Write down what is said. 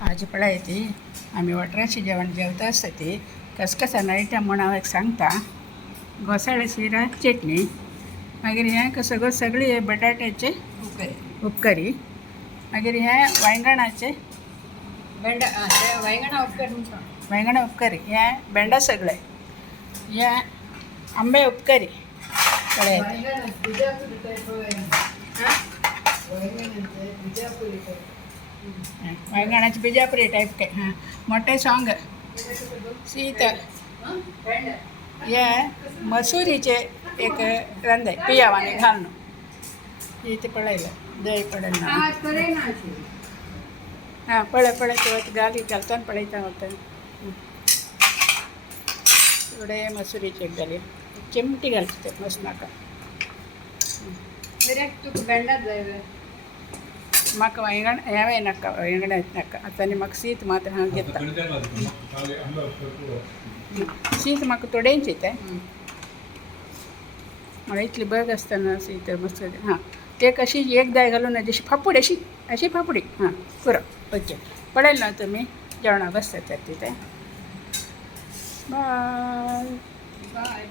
भाजी पळायची आम्ही वट्राची जेवण जेवता असता ती कसकसा आयटम म्हणून हांव एक सांगता. घोसाळ्याची चटणी, मागीर हें सगळी हे बटाट्याचे उपकरी, मागीर हें वांयगणाचे वांयगणा उपकरी, हें भेंडा सगळे, हें आंबे उपकरी वांयगणाचे बिजापुरी टाईप के हां मोठे सॉंग सीत हे मसुरीचे एक रंदे पियावाने घालणं इथे पळयलं दही पडेल ना हां पळय तेव्हा घाली घालताना पळयता होतं थोडे मसुरीचे एक घाली चिमटी घालते ते मस्त नाका तुका भेंडात जाय म्हाका वांयगण हें नाका वांयगण नाका आतां आनी म्हाका शीत मात हांव घेता शीत म्हाका थोडेंची तें म्हळ्यार इतली बग आसतना शीत मस्त हां ते कशी एक दाय घालून अशी फापूड अशी फापुडी हां पुरो ओके पळयलें ना तुमी जेवणाक बसतात तिथे बाय.